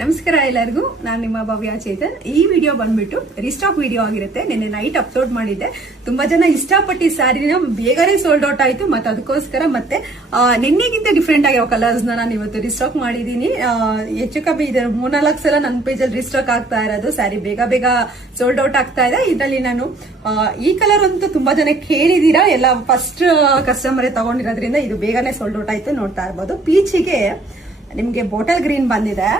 ನಮಸ್ಕಾರ ಎಲ್ಲರಿಗೂ, ನಾನು ನಿಮ್ಮ ಭವ್ಯ ಚೇತನ್. ಈ ವಿಡಿಯೋ ಬಂದ್ಬಿಟ್ಟು ರಿಸ್ಟಾಕ್ ವಿಡಿಯೋ ಆಗಿರುತ್ತೆ. ನಿನ್ನೆ ನೈಟ್ ಅಪ್ಲೋಡ್ ಮಾಡಿದ್ದೆ. ತುಂಬಾ ಜನ ಇಷ್ಟಪಟ್ಟು ಸ್ಯಾರಿನ ಬೇಗನೆ ಸೋಲ್ಡ್ ಔಟ್ ಆಯ್ತು. ಮತ್ತೆ ಅದಕ್ಕೋಸ್ಕರ ಮತ್ತೆ ನಿನ್ನೆಗಿಂತ ಡಿಫ್ರೆಂಟ್ ಆಗಿರೋ ಕಲರ್ಸ್ ನಾನು ಇವತ್ತು ರಿಸ್ಟಾಕ್ ಮಾಡಿದೀನಿ. ಹೆಚ್ಚು ಕಮ್ಮಿ ಇದೆ 3-4 ಸಲ ನನ್ನ ಪೇಜಲ್ಲಿ ರಿಸ್ಟಾಕ್ ಆಗ್ತಾ ಇರೋದು. ಸ್ಯಾರಿ ಬೇಗ ಬೇಗ ಸೋಲ್ಡ್ ಔಟ್ ಆಗ್ತಾ ಇದೆ. ಇದರಲ್ಲಿ ನಾನು ಈ ಕಲರ್ ಅಂತೂ ತುಂಬಾ ಜನ ಕೇಳಿದೀರಾ, ಎಲ್ಲ ಫಸ್ಟ್ ಕಸ್ಟಮರ್ ತಗೊಂಡಿರೋದ್ರಿಂದ ಇದು ಬೇಗನೆ ಸೋಲ್ಡ್ ಔಟ್ ಆಯ್ತು. ನೋಡ್ತಾ ಇರ್ಬೋದು. ಪೀಚಿಗೆ ನಿಮ್ಗೆ ಬಾಟಲ್ ಗ್ರೀನ್ ಬಂದಿದೆ.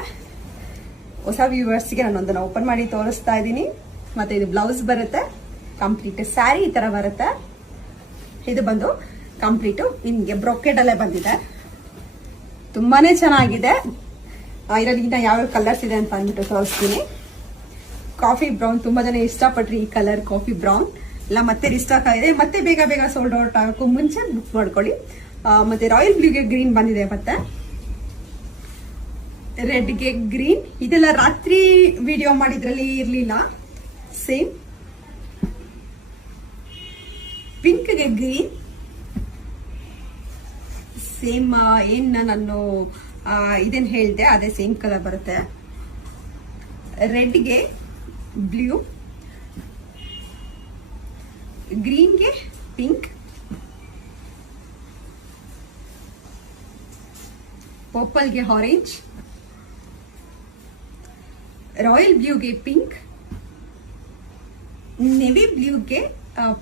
ಹೊಸ ವ್ಯೂವರ್ಸ್ಗೆ ನಾನು ಒಂದನ್ನು ಓಪನ್ ಮಾಡಿ ತೋರಿಸ್ತಾ ಇದ್ದೀನಿ. ಮತ್ತೆ ಇದು ಬ್ಲೌಸ್ ಬರುತ್ತೆ, ಕಂಪ್ಲೀಟ್ ಸ್ಯಾರಿ ಈ ತರ ಬರುತ್ತೆ. ಇದು ಬಂದು ಕಂಪ್ಲೀಟ್ ನಿಮ್ಗೆ ಬ್ರೊಕೆಟ್ ಅಲ್ಲೇ ಬಂದಿದೆ. ತುಂಬಾನೇ ಚೆನ್ನಾಗಿದೆ. ಇದರಲ್ಲಿ ಇನ್ನ ಯಾವ ಕಲರ್ಸ್ ಇದೆ ಅಂತ ಅಂದ್ಬಿಟ್ಟು ತೋರಿಸ್ತೀನಿ. ಕಾಫಿ ಬ್ರೌನ್, ತುಂಬಾ ಜನ ಇಷ್ಟಪಟ್ರಿ ಈ ಕಲರ್ ಕಾಫಿ ಬ್ರೌನ್ ಎಲ್ಲ ಮತ್ತೆ ರಿಸ್ಟಾಕ್ ಆಗಿದೆ. ಮತ್ತೆ ಬೇಗ ಬೇಗ ಸೋಲ್ಡ್ ಔಟ್ ಆಗೋಕ್ಕೂ ಮುಂಚೆ ಬುಕ್ ಮಾಡ್ಕೊಳ್ಳಿ. ಮತ್ತೆ ರಾಯಲ್ ಬ್ಲೂಗೆ ಗ್ರೀನ್ ಬಂದಿದೆ. ಮತ್ತೆ ರೆಡ್ಗೆ ಗ್ರೀನ್, ಇದೆಲ್ಲ ರಾತ್ರಿ ವಿಡಿಯೋ ಮಾಡಿದ್ರಲ್ಲಿ ಇರ್ಲಿಲ್ಲ. ಸೇಮ್ ಪಿಂಕ್ಗೆ ಗ್ರೀನ್, ಸೇಮ್ ಏನ್ ನಾನು ಇದೇನ್ ಹೇಳ್ದೆ ಅದೇ ಸೇಮ್ ಕಲರ್ ಬರುತ್ತೆ. ರೆಡ್ಗೆ ಬ್ಲೂ, ಗ್ರೀನ್ಗೆ ಪಿಂಕ್, ಪರ್ಪಲ್ಗೆ ಆರೆಂಜ್, ರಾಯಲ್ ಬ್ಲೂಗೆ ಪಿಂಕ್, ನೆವಿ ಬ್ಲೂಗೆ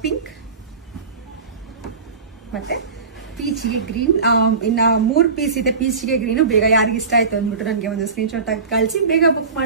ಪಿಂಕ್, ಮತ್ತೆ ಪೀಚ್ಗೆ ಗ್ರೀನ್. ಇನ್ನ 3 ಪೀಸ್ ಇದೆ. ಪೀಚ್ಗೆ ಗ್ರೀನು ಬೇಗ ಯಾರಿಗೆ ಇಷ್ಟ ಆಯ್ತು ಅಂದ್ಬಿಟ್ಟು ನನಗೆ ಒಂದು ಸ್ಕ್ರೀನ್ ಶಾಟ್ ಆಗಿ ಕಳಿಸಿ ಬೇಗ ಬುಕ್ ಮಾಡಿ.